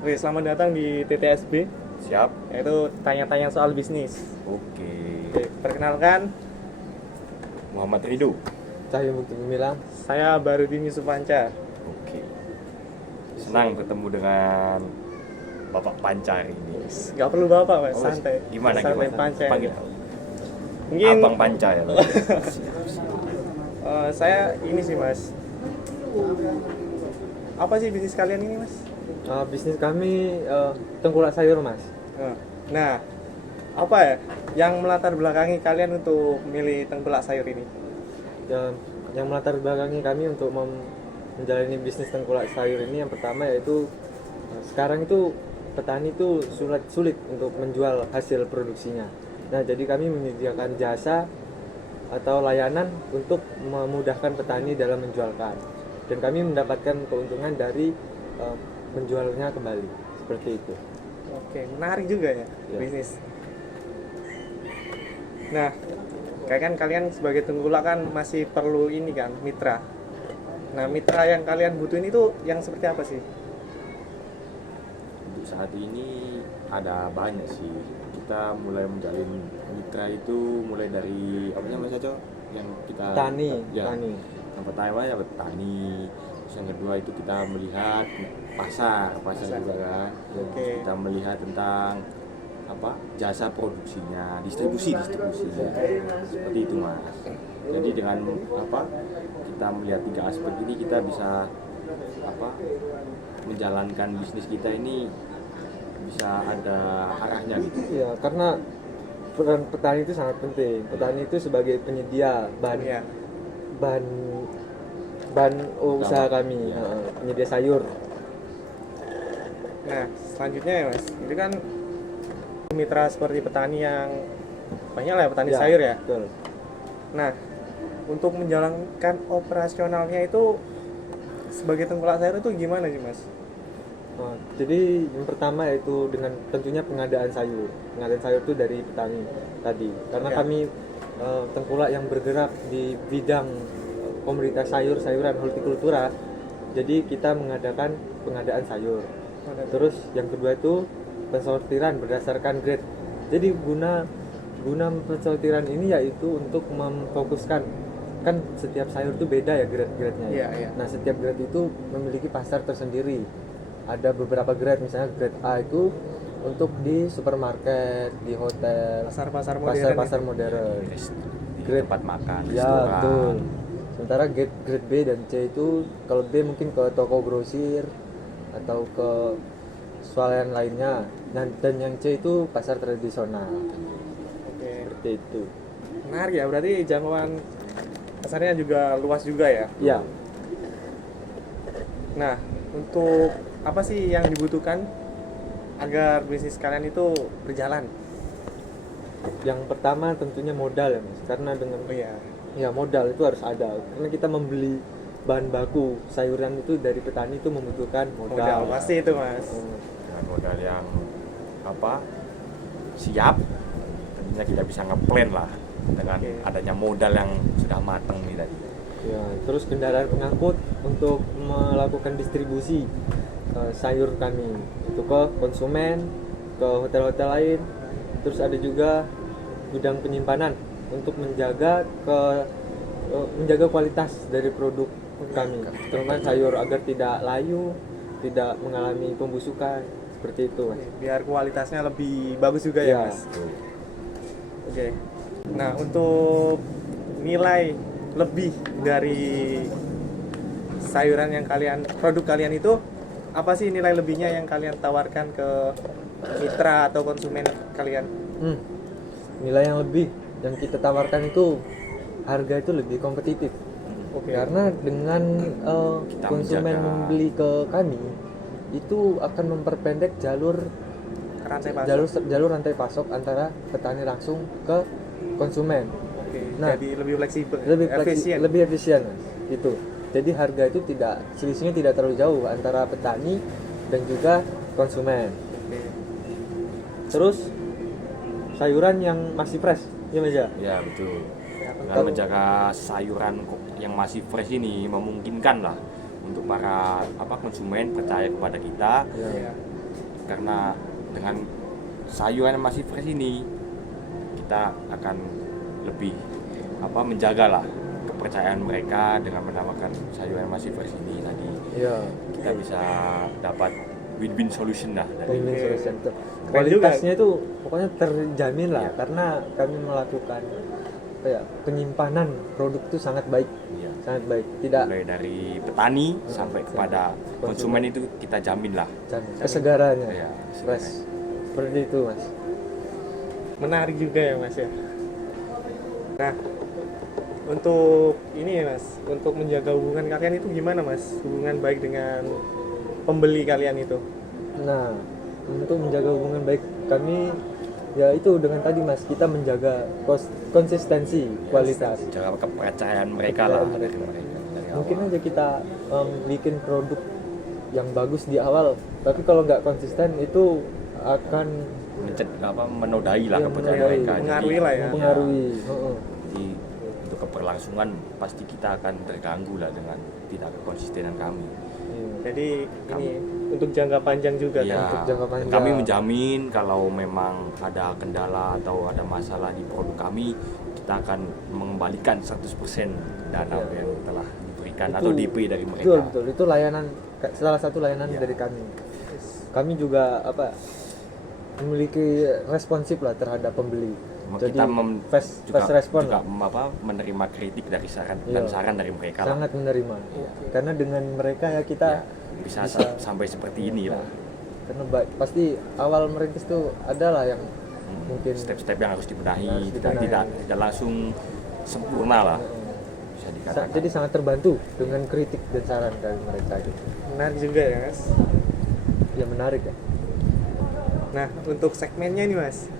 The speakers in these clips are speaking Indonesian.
Oke, selamat datang di TTSB, Siap. yaitu tanya-tanya soal bisnis. Oke. Oke, perkenalkan, Muhammad Ridho. Cahyo Mukti Gemilang. saya Barudin Yusuf Panca. Oke. Senang bertemu dengan Bapak Panca ini. Gak perlu bapak, Mas, Oh, santai. Gimana Santai gimana? Panca. Panggil. Mungkin Abang Panca ya. saya ini sih, Mas. Apa sih bisnis kalian ini, Mas? Bisnis kami tengkulak sayur, Mas. Nah, apa ya yang melatar belakangi kalian untuk milih tengkulak sayur ini? Yang melatar belakangi kami untuk menjalani bisnis tengkulak sayur ini, yang pertama yaitu sekarang itu petani itu sulit untuk menjual hasil produksinya. Nah, jadi kami menyediakan jasa atau layanan untuk memudahkan petani dalam menjualkan, dan kami mendapatkan keuntungan dari menjualnya kembali, seperti itu. Oke, menarik juga ya, Ya. bisnis. Nah, kayak kan kalian sebagai tengkulak kan masih perlu ini kan, mitra. Nah, mitra yang kalian butuhin itu yang seperti apa sih? Untuk saat ini ada banyak sih. Kita mulai menjalin mitra itu mulai dari apa namanya Mas Aco? Yang kita Tani. Yang pertama ya petani. Terus yang kedua itu kita melihat pasar juga kan. Oke. Kita melihat tentang apa jasa produksinya, distribusi seperti itu Mas. Jadi dengan apa kita melihat tiga aspek ini kita bisa apa menjalankan bisnis kita ini bisa ada arahnya gitu. Ya, karena peran petani itu sangat penting. Petani itu sebagai penyedia bahan Iya. bahan bahan usaha kami, Ya. penyedia sayur. Nah, selanjutnya ya Mas, itu kan mitra seperti petani yang banyak lah ya, petani sayur ya. Betul. Nah, untuk menjalankan operasionalnya itu sebagai tengkulak sayur itu gimana sih Mas? Jadi yang pertama yaitu dengan tentunya pengadaan sayur. Pengadaan sayur itu dari petani tadi. Karena Ya. kami tengkulak yang bergerak di bidang komoditas sayuran hortikultura. Jadi kita mengadakan pengadaan sayur. Terus yang kedua itu pensortiran berdasarkan grade. Jadi guna pensortiran ini yaitu untuk memfokuskan, kan setiap sayur itu beda ya grade-gradenya. Iya, iya. Nah, setiap grade itu memiliki pasar tersendiri. Ada beberapa grade, misalnya grade A itu untuk di supermarket, di hotel, Pasar-pasar modern. pasar modern. Di Grade- tempat makan, Ya, restoran. betul. Sementara grade B dan C itu, kalau B mungkin ke toko grosir atau ke swalayan lainnya. Dan yang C itu pasar tradisional. Oke. Seperti itu. Menarik ya, berarti jangkauan pasarnya juga luas juga ya. Ya, Nah, untuk apa sih yang dibutuhkan agar bisnis kalian itu berjalan? yang pertama tentunya modal ya, Mas. Karena dengan Oh iya. ya modal itu harus ada. Karena kita membeli bahan baku sayuran itu dari petani itu membutuhkan Modal modal. pasti itu Mas. Dengan modal yang apa siap, tentunya kita bisa ngeplan lah dengan Oke. adanya modal yang sudah matang nih tadi. Ya, terus kendaraan pengangkut untuk melakukan distribusi sayur kami itu ke konsumen, ke hotel-hotel lain. Terus ada juga gudang penyimpanan untuk menjaga kualitas dari produk kami, terutama sayur agar tidak layu, tidak mengalami pembusukan, seperti itu, Mas. Biar kualitasnya lebih bagus juga ya Ya. Mas. Oke. Nah, untuk nilai lebih dari sayuran yang produk kalian itu, apa sih nilai lebihnya yang kalian tawarkan ke mitra atau konsumen kalian? Nilai yang lebih yang kita tawarkan itu harga itu lebih kompetitif. Oke. Karena dengan Kita konsumen menjaga. membeli ke kami itu akan memperpendek jalur Rantai pasar. rantai pasok antara petani langsung ke konsumen. Oke. Nah, Jadi lebih fleksibel, Efisien. Lebih efisien, Mas. Gitu. Jadi harga itu selisihnya tidak terlalu jauh antara petani dan juga konsumen. Oke. Terus sayuran yang masih fresh, ya Mas ya? Ya betul. Ya, Dengan menjaga sayuran yang masih fresh ini memungkinkan lah untuk para konsumen percaya kepada kita Ya. Iya. karena dengan sayuran yang masih fresh ini kita akan lebih menjaga lah kepercayaan mereka dengan menambahkan sayuran yang masih fresh ini tadi. Iya. Kita bisa dapat win-win solution lah dari Win-win solution tuh. Keren Kualitasnya itu pokoknya terjamin lah Iya. karena kami melakukan penyimpanan produk itu sangat baik, Iya. sangat baik. Tidak mulai dari petani sampai kepada konsumen itu kita jamin lah. kesegarannya. Iya, Fresh. Seperti itu, Mas. Menarik juga ya Mas ya. Nah, untuk ini ya Mas, untuk menjaga hubungan kalian itu gimana Mas? Hubungan baik dengan pembeli kalian itu. Nah, untuk menjaga hubungan baik kami ya itu dengan tadi Mas, kita menjaga konsistensi kualitas. Jaga kepercayaan mereka lah Kepercayaan dari mereka. mereka dari Mungkin awal. aja kita bikin produk yang bagus di awal, tapi kalau nggak konsisten itu akan Menodai lah Iya, kepercayaan menodai. mereka. Mengaruhi lah ya. mempengaruhi. Heeh. Jadi untuk keberlangsungan pasti kita akan terganggu lah dengan tidak konsistenan kami. Iya. Jadi ini untuk jangka panjang juga Iya, kan. untuk jangka dan panjang. kami menjamin kalau memang ada kendala atau ada masalah di produk kami, kita akan mengembalikan 100% dana Iya. yang telah diberikan Itu- atau DP dari mereka. Betul, betul. Itu layanan salah satu layanan Iya. dari kami. Kami juga memiliki responsif lah terhadap pembeli. Jadi Kita fast juga, respon juga lah. menerima kritik dari saran Iya. dan saran dari mereka lah. Sangat menerima. Karena dengan mereka ya kita Ya, bisa, bisa- sampai seperti ini lah. karena pasti awal merintis tuh adalah yang mungkin Step-step yang harus dibenahi, Harus tidak, dibenahi. tidak langsung sempurna lah, bisa dikatakan. jadi sangat terbantu dengan kritik dan saran dari mereka gitu. Menarik juga ya Mas. Ya menarik ya. Nah, untuk segmennya ini Mas,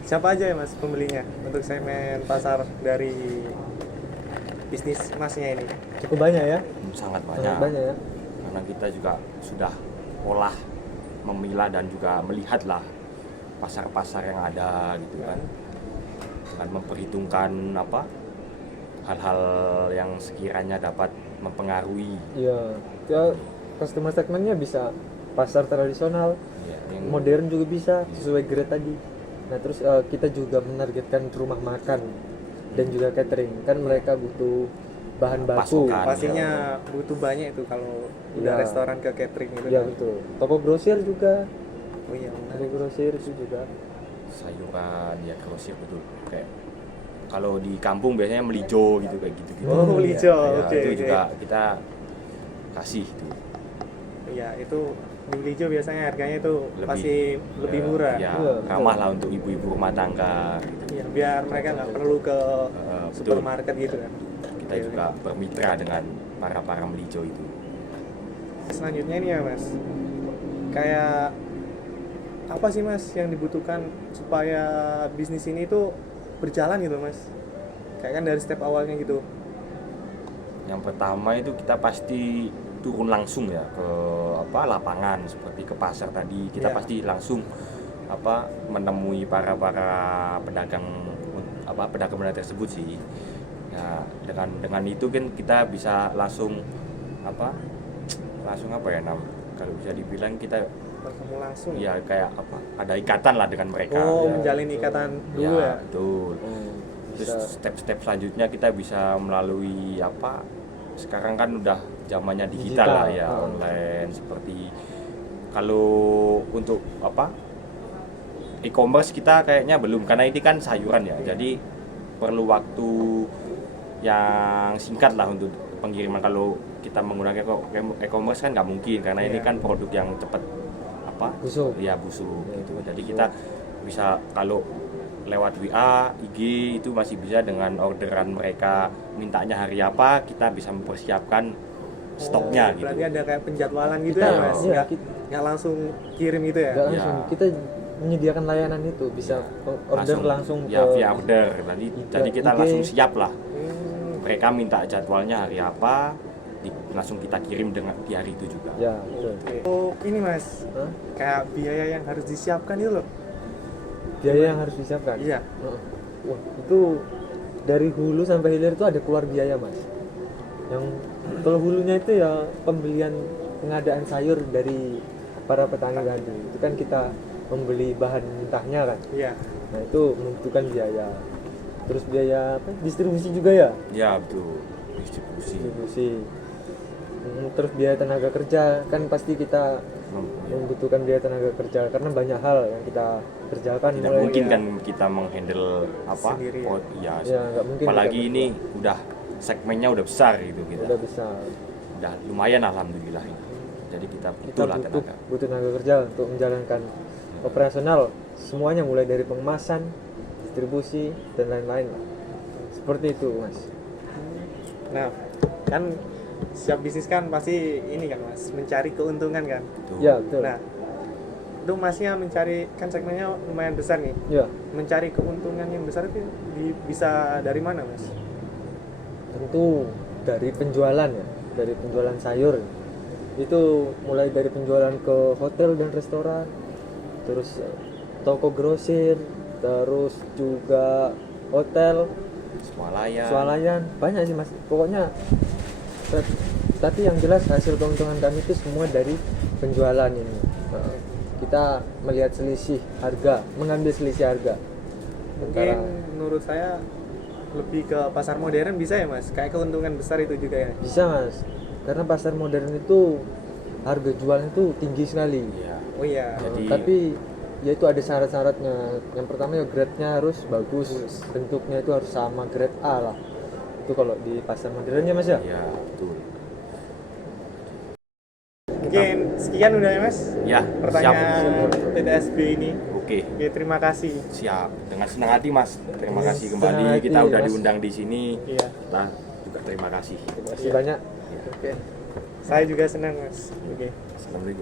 siapa aja ya Mas pembelinya untuk segmen pasar dari bisnis Masnya ini? Cukup banyak ya. Sangat Sangat banyak. banyak ya. Karena kita juga sudah olah, memilah dan juga melihat lah pasar-pasar yang ada gitu kan, dengan memperhitungkan hal-hal yang sekiranya dapat mempengaruhi Iya. Ya, customer segmentnya bisa pasar tradisional, ya, yang modern juga bisa sesuai grade tadi. Nah terus kita juga menargetkan rumah makan dan juga catering, kan mereka butuh bahan baku. Pasokan. Pastinya butuh banyak itu kalau udah Iya. restoran ke catering itu. Ya kan. betul. Toko grosir juga, Oh iya, toko menarik. grosir itu juga. sayuran ya grosir betul, kayak kalau di kampung biasanya melijo gitu kayak gitu gitu. Oh, hijau. Ya, Oke, itu oke. juga kita kasih itu. Iya, itu di hijau biasanya harganya itu Lebih- pasti lebih Ya, murah. ya, Iya, ramah lah untuk ibu-ibu rumah tangga gitu. Iya, biar mereka nggak perlu ke Betul. supermarket gitu kan. Kita Oke, juga bermitra dengan para melijo itu. Selanjutnya ini ya Mas, kayak apa sih Mas yang dibutuhkan supaya bisnis ini tuh berjalan gitu Mas? Kayak kan dari step awalnya gitu. Yang pertama itu kita pasti turun langsung ya ke lapangan, seperti ke pasar tadi. Kita Iya. pasti langsung menemui para pedagang pedagang tersebut sih. Ya, dengan itu kan kita bisa langsung kalau bisa dibilang kita Bertemu langsung. ya kayak ada ikatan lah dengan mereka. Oh, Ya. menjalin ikatan dulu ya. Betul. Terus Bisa. step-step selanjutnya kita bisa melalui sekarang kan udah zamannya digital lah ya, Digital. online, seperti kalau untuk e-commerce kita kayaknya belum, karena ini kan sayuran ya, jadi perlu waktu yang singkat lah untuk pengiriman. Kalau kita menggunakan e-commerce kan nggak mungkin, karena ini Iya. kan produk yang cepat Busuk. ya busuk gitu. Jadi kita bisa kalau lewat WA, IG itu masih bisa dengan orderan mereka mintanya hari apa, kita bisa mempersiapkan stoknya gitu. Berarti ada kayak penjadwalan gitu Kita- ya Mas? iya, Nggak- nggak langsung kirim gitu ya? Nggak Ya. langsung, kita menyediakan layanan itu bisa order langsung ya ke via order. Jadi kita IG. langsung siap lah. Hmm, Mereka minta jadwalnya hari apa, langsung kita kirim di hari itu juga. ya betul. oke. Oh, ini Mas, Hah? kayak biaya yang harus disiapkan itu loh. Biaya yang harus disiapkan. Iya. Wah, itu dari hulu sampai hilir itu ada keluar biaya Mas. Yang kalau hulunya itu ya pembelian pengadaan sayur dari para petani tadi. Itu kan kita membeli bahan mentahnya kan. Iya. Nah, itu membutuhkan biaya. Terus biaya apa? Distribusi juga ya? Ya betul, distribusi. Terus biaya tenaga kerja kan pasti kita membutuhkan biaya tenaga kerja karena banyak hal yang kita kerjakan. Tidak mungkin kan kita menghandle apa Sendiri. ya, Ya, nggak mungkin apalagi kita ini udah segmennya udah besar gitu kita udah besar. udah lumayan alhamdulillah ini. Jadi kita Kita butuh lah butuh tenaga. tenaga kerja untuk menjalankan operasional semuanya, mulai dari pengemasan, distribusi dan lain-lain. Seperti itu, Mas. Nah, kan setiap bisnis kan pasti ini kan Mas, mencari keuntungan kan. Betul. Ya, betul. Nah, itu Masnya mencari, kan segmennya lumayan besar nih, Ya, mencari keuntungan yang besar itu bisa dari mana Mas? tentu dari penjualan ya, dari penjualan sayur. Itu mulai dari penjualan ke hotel dan restoran, terus toko grosir, terus juga hotel, swalayan, banyak sih Mas. Pokoknya tapi yang jelas hasil keuntungan kami itu semua dari penjualan ini. Nah, kita melihat selisih harga, mengambil selisih harga. Mungkin Antara- menurut saya lebih ke pasar modern bisa ya Mas, kayak keuntungan besar itu juga ya. bisa Mas, karena pasar modern itu harga jualnya itu tinggi sekali. Iya. Oh iya. Jadi- Tapi ya itu ada syarat-syaratnya. Yang pertama ya grade-nya harus bagus, bentuknya itu harus sama grade A lah. Itu kalau di pasar modernnya Mas ya. Iya, betul. Mungkin sekian udah ya Mas Ya, pertanyaan TTSB ini. Oke, Oke, terima kasih. siap. Dengan senang hati Mas. Terima kasih Senang kembali hati, kita udah Mas. diundang di sini. Iya. Nah, juga terima kasih. Terima kasih banyak. Oke. Saya juga senang Mas. Oke. Assalamualaikum.